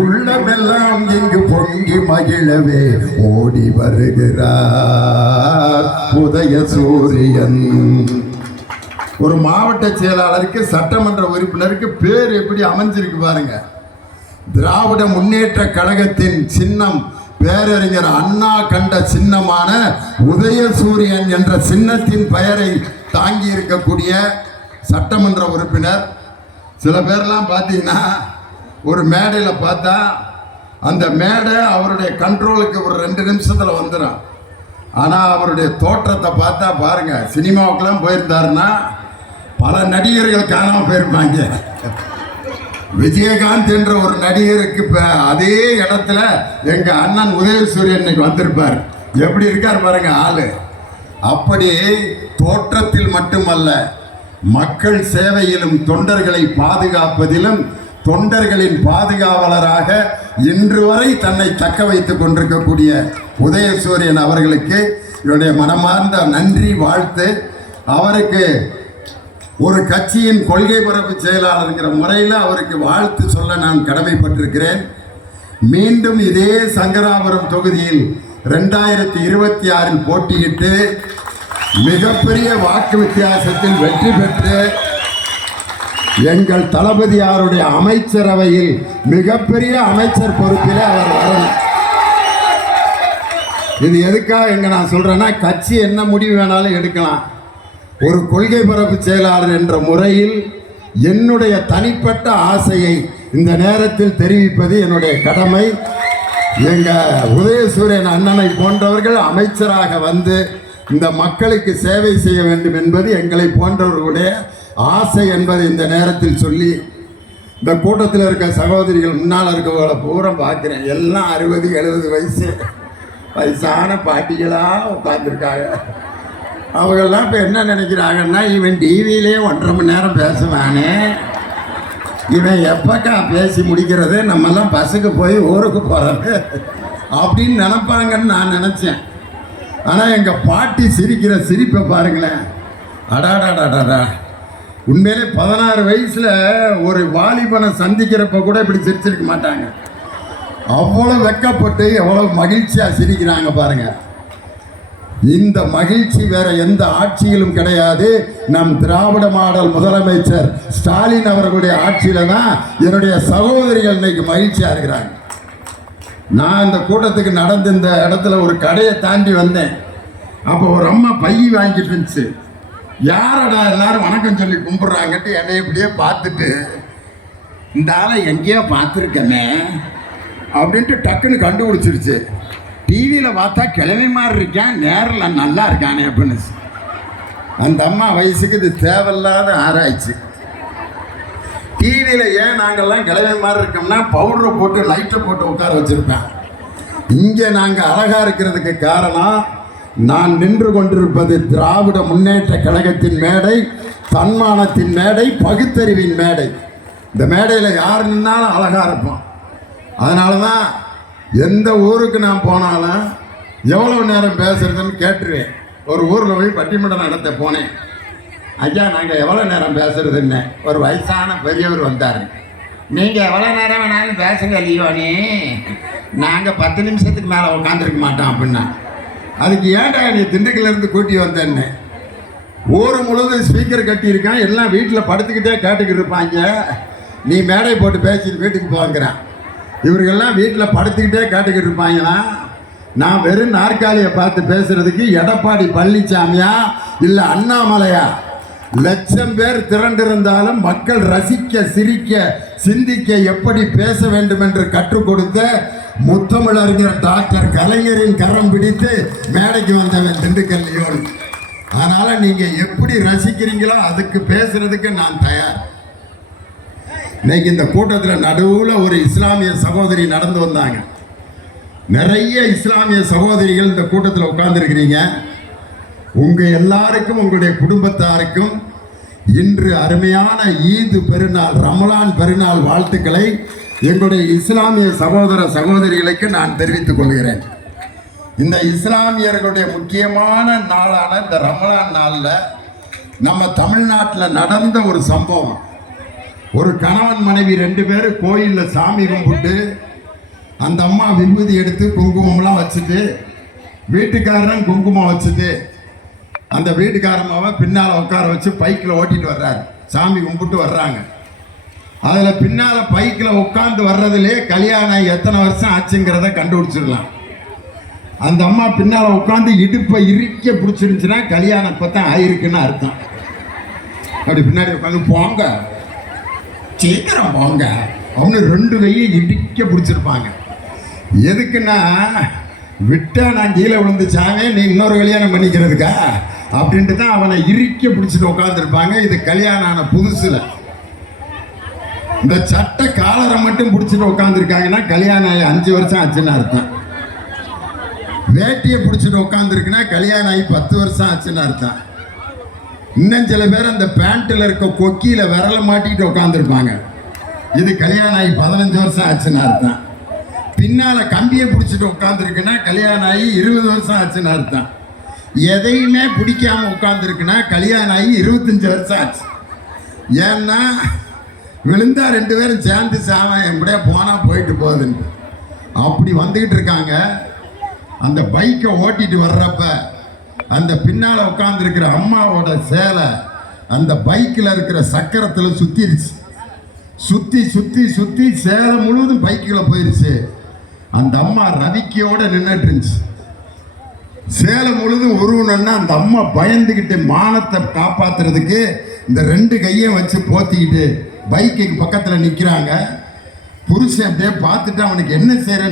உள்ளமெல்லாம் இங்கு பொங்கி மகிழவே ஓடி வருகிறார் உதய சூரியன். ஒரு மாவட்ட செயலாளருக்கு சட்டமன்ற உறுப்பினருக்கு பேர் எப்படி அமைஞ்சிருக்கு பாருங்க. திராவிட முன்னேற்ற கழகத்தின் சின்னம் பேரறிஞர் அண்ணா கண்ட சின்னமான உதயசூரியன் என்ற சின்னத்தின் பெயரை தாங்கி இருக்கக்கூடிய சட்டமன்ற உறுப்பினர். சில பேர்லாம் பார்த்தீங்கன்னா ஒரு மேடையில் பார்த்தா அந்த மேடை அவருடைய கண்ட்ரோலுக்கு ஒரு 2 நிமிஷத்தில் வந்துடும். ஆனால் அவருடைய தோற்றத்தை பார்த்தா பாருங்க, சினிமாவுக்கெல்லாம் போயிருந்தாருன்னா பல நடிகர்கள் காணாமல் போயிருப்பாங்க. விஜயகாந்த் என்ற ஒரு நடிகருக்கு அதே இடத்துல எங்க அண்ணன் உதயசூரியன் இன்னைக்கு வந்திருப்பார். எப்படி இருக்கார் பாருங்க ஆளு. அப்படி தோற்றத்தில் மட்டுமல்ல, மக்கள் சேவையிலும் தொண்டர்களை பாதுகாப்பதிலும் தொண்டர்களின் பாதுகாவலராக இன்று வரை தன்னை தக்க வைத்துக் கொண்டிருக்கக்கூடிய உதயசூரியன் அவர்களுக்கு என்னுடைய மனமார்ந்த நன்றி, வாழ்த்து. அவருக்கு ஒரு கட்சியின் கொள்கை பரப்பு செயலாளர்ங்கிற முறையில் அவருக்கு வாழ்த்து சொல்ல நான் கடமைப்பட்டிருக்கிறேன். மீண்டும் இதே சங்கராபுரம் தொகுதியில் 2026 போட்டியிட்டு மிகப்பெரிய வாக்கு வித்தியாசத்தில் வெற்றி பெற்று எங்கள் தளபதியாருடைய அமைச்சரவையில் மிகப்பெரிய அமைச்சர் பொறுப்பில் அவர் வரணும். இது எதுக்காக எங்க நான் சொல்றேன்னா, கட்சி என்ன முடிவு வேணாலும் எடுக்கலாம். ஒரு கொள்கை பரப்பு செயலாளர் என்ற முறையில் என்னுடைய தனிப்பட்ட ஆசையை இந்த நேரத்தில் தெரிவிப்பது என்னுடைய கடமை. எங்க உதயசூரியன் அண்ணனை போன்றவர்கள் அமைச்சராக வந்து இந்த மக்களுக்கு சேவை செய்ய வேண்டும் என்பது எங்களை போன்றவர்களுடைய ஆசை என்பதை இந்த நேரத்தில் சொல்லி, இந்த கூட்டத்தில் இருக்க சகோதரிகள் முன்னால் இருக்கவங்களை பூரா பார்க்குறேன். எல்லாம் 60-70 வயசான பாட்டிகளாக உட்காந்துருக்காங்க. அவங்கெல்லாம் இப்போ என்ன நினைக்கிறாங்கன்னா, இவன் டிவியிலே 1.5 மணி நேரம் பேசுவானே, இவன் எப்பக்கா பேசி முடிக்கிறது, நம்மெல்லாம் பஸ்ஸுக்கு போய் ஊருக்கு போகிறது அப்படின்னு நினைப்பாங்கன்னு நான் நினச்சேன். ஆனால் எங்கள் பாட்டி சிரிக்கிற சிரிப்பை பாருங்களேன். அடாடாடாடாடா, உண்மையிலே 16 வயசில் ஒரு வாலிபனை சந்திக்கிறப்ப கூட இப்படி சிரிச்சிருக்க மாட்டாங்க. அவ்வளோ வெக்கப்பட்டு எவ்வளோ மகிழ்ச்சியாக சிரிக்கிறாங்க பாருங்க. இந்த மகிழ்ச்சி வேற எந்த ஆட்சியிலும் கிடையாது. நம் திராவிட மாடல் முதலமைச்சர் ஸ்டாலின் அவர்களுடைய ஆட்சியில தான் என்னுடைய சகோதரிகள் இன்னைக்கு மகிழ்ச்சியா இருக்கிறாங்க. நான் இந்த கூட்டத்துக்கு நடந்து இந்த இடத்துல ஒரு கடையை தாண்டி வந்தேன். அப்போ ஒரு அம்மா பைய வாங்கிட்டு இருந்துச்சு. யாரடா எல்லாரும் வணக்கம் சொல்லி கும்பிடுறாங்கட்டு என்னை இப்படியே பார்த்துட்டு, இந்த ஆளை எங்கேயோ பார்த்துருக்கேனே அப்படின்ட்டு டக்குன்னு கண்டுபிடிச்சிருச்சு. டிவியில் பார்த்தா கிழமை மாதிரி இருக்கான், நேரில் நல்லா இருக்கானே அப்படின்னு. அந்த அம்மா வயசுக்கு இது தேவையில்லாத ஆராய்ச்சி. டிவியில் ஏன் நாங்கள்லாம் கிழமை மாதிரி இருக்கோம்னா, பவுடரை போட்டு லைட்டை போட்டு உட்கார வச்சுருப்பேன். இங்கே நாங்கள் அழகாக இருக்கிறதுக்கு காரணம், நான் நின்று கொண்டிருப்பது திராவிட முன்னேற்ற கழகத்தின் மேடை, தன்மானத்தின் மேடை, பகுத்தறிவின் மேடை. இந்த மேடையில் யார் நின்னாலும் அழகாக இருப்போம். அதனால தான் எந்த ஊருக்கு நான் போனாலும் எவ்வளோ நேரம் பேசுறதுன்னு கேட்டுருவேன். ஒரு ஊரில் போய் பட்டிமன்றம் நடத்த போனேன். ஐயா, நாங்கள் எவ்வளோ நேரம் பேசுறதுன்னு ஒரு வயசான பெரியவர் வந்தார். நீங்கள் எவ்வளோ நேரம் வேணாலும் பேசுங்க லீவானி, நாங்கள் 10 நிமிஷத்துக்கு மேலே உட்காந்துருக்க மாட்டோம் அப்படின்னா. அதுக்கு ஏன்டா நீ திண்டுக்கல்லேருந்து கூட்டி வந்தேன்னு. ஊர் முழுவதும் ஸ்பீக்கர் கட்டியிருக்கான், எல்லாம் வீட்டில் படுத்துக்கிட்டே கேட்டுக்கிட்டு இருப்பாங்க. நீ மேடை போட்டு பேசிட்டு வீட்டுக்கு போங்கிறான். இவர்கள்லாம் வீட்டில் படுத்துக்கிட்டே கேட்டுக்கிட்டு இருப்பாங்களா? நான் வெறும் நாற்காலியை பார்த்து பேசுறதுக்கு எடப்பாடி பழனிசாமியா இல்லை அண்ணாமலையா? லட்சம் பேர் திரண்டிருந்தாலும் மக்கள் ரசிக்க, சிரிக்க, சிந்திக்க எப்படி பேச வேண்டும் என்று கற்றுக் கொடுத்த முத்தமிழறிஞர் டாக்டர் கலைஞரின் கரம் பிடித்து மேடைக்கு வந்தவன் திண்டுக்கல்லையோடு. அதனால நீங்க எப்படி ரசிக்கிறீங்களோ அதுக்கு பேசுறதுக்கு நான் தயார். இன்னைக்கு இந்த கூட்டத்தில் நடுவில் ஒரு இஸ்லாமிய சகோதரி நடந்து வந்தாங்க. நிறைய இஸ்லாமிய சகோதரிகள் இந்த கூட்டத்தில் உட்கார்ந்துருக்கிறீங்க. உங்கள் எல்லாருக்கும் உங்களுடைய குடும்பத்தாருக்கும் இன்று அருமையான ஈது பெருநாள், ரமலான் பெருநாள் வாழ்த்துக்களை எங்களுடைய இஸ்லாமிய சகோதர சகோதரிகளுக்கு நான் தெரிவித்துக் கொள்கிறேன். இந்த இஸ்லாமியர்களுடைய முக்கியமான நாளான இந்த ரமலான் நாளில் நம்ம தமிழ்நாட்டில் நடந்த ஒரு சம்பவம். ஒரு கணவன் மனைவி 2 பேரும் கோயிலில் சாமி கும்பிட்டு அந்த அம்மா விபூதி எடுத்து குங்குமம்லாம் வச்சுட்டு வீட்டுக்காரன் குங்குமம் வச்சுட்டு அந்த வீட்டுக்காரம்மாவை பின்னால் உட்கார வச்சு பைக்கில் ஓட்டிட்டு வர்றாரு. சாமி கும்பிட்டு வர்றாங்க. அதில் பின்னால் பைக்கில் உட்காந்து வர்றதுலே கல்யாணம் எத்தனை வருஷம் ஆச்சுங்கிறத கண்டுபிடிச்சிடலாம். அந்த அம்மா பின்னால் உட்காந்து இடுப்பை இறுக்க பிடிச்சிருந்துச்சுன்னா கல்யாணம் இப்போ தான் ஆயிருக்குன்னு அர்த்தம். அப்படி பின்னாடி உட்காந்து போங்க சீக்கிரம் போங்க அவனு 2 கையை இடிக்க பிடிச்சிருப்பாங்க. எதுக்குன்னா விட்டா நான் கீழே விழுந்துச்சாவே நீ இன்னொரு கல்யாணம் பண்ணிக்கிறதுக்கா அப்படின்ட்டு தான் அவனை இறுக்க பிடிச்சிட்டு உட்காந்துருப்பாங்க. இது கல்யாணம் ஆன புதுசுல இந்த சட்ட காலரை மட்டும் பிடிச்சிட்டு உட்காந்துருக்காங்கன்னா கல்யாணம் ஆகி 5 வருஷம் ஆச்சுன்னு அர்த்தம். வேட்டியை பிடிச்சிட்டு உட்காந்துருக்குன்னா கல்யாணம் ஆகி 10 வருஷம் ஆச்சுன்னு அர்த்தம். இன்னும் சில பேர் அந்த பேண்ட்டில் இருக்க கொக்கியில விரல மாட்டிக்கிட்டு உட்காந்துருப்பாங்க. இது கல்யாணம் ஆகி 15 வருஷம் ஆச்சுன்னு அர்த்தம். பின்னால கம்பியை பிடிச்சிட்டு உட்காந்துருக்குன்னா கல்யாணம் ஆகி 20 வருஷம் ஆச்சுன்னு அர்த்தம். எதையுமே பிடிக்காம உட்காந்துருக்குன்னா கல்யாணம் ஆகி 25 வருஷம் ஆச்சு. ஏன்னா விழுந்தா 2 பேரும் சேர்ந்து சாவன் எப்படியா போனா போயிட்டு போகுதுன்னு அப்படி வந்துகிட்டு இருக்காங்க. அந்த பைக்கை ஓட்டிட்டு வர்றப்ப அந்த பின்னால உட்கார்ந்து இருக்கிற அம்மாவோட சேலை அந்த பைக்கில் இருக்கிற சக்கரத்தில் சுத்திருச்சு. சுத்தி சுத்தி சுத்தி சேலை முழுவதும் பைக்கில் போயிருச்சு. அந்த அம்மா ரவிக்கையோட நின்றுட்டு இருந்துச்சு. சேலை முழுதும் உருவணும்னா அந்த அம்மா பயந்துக்கிட்டு மானத்தை காப்பாத்துறதுக்கு இந்த 2 கையும் வச்சு போத்திக்கிட்டு பைக்கு பக்கத்தில் நிற்கிறாங்க. புருஷன் அப்படியே பார்த்துட்டு அவனுக்கு என்ன செய்யற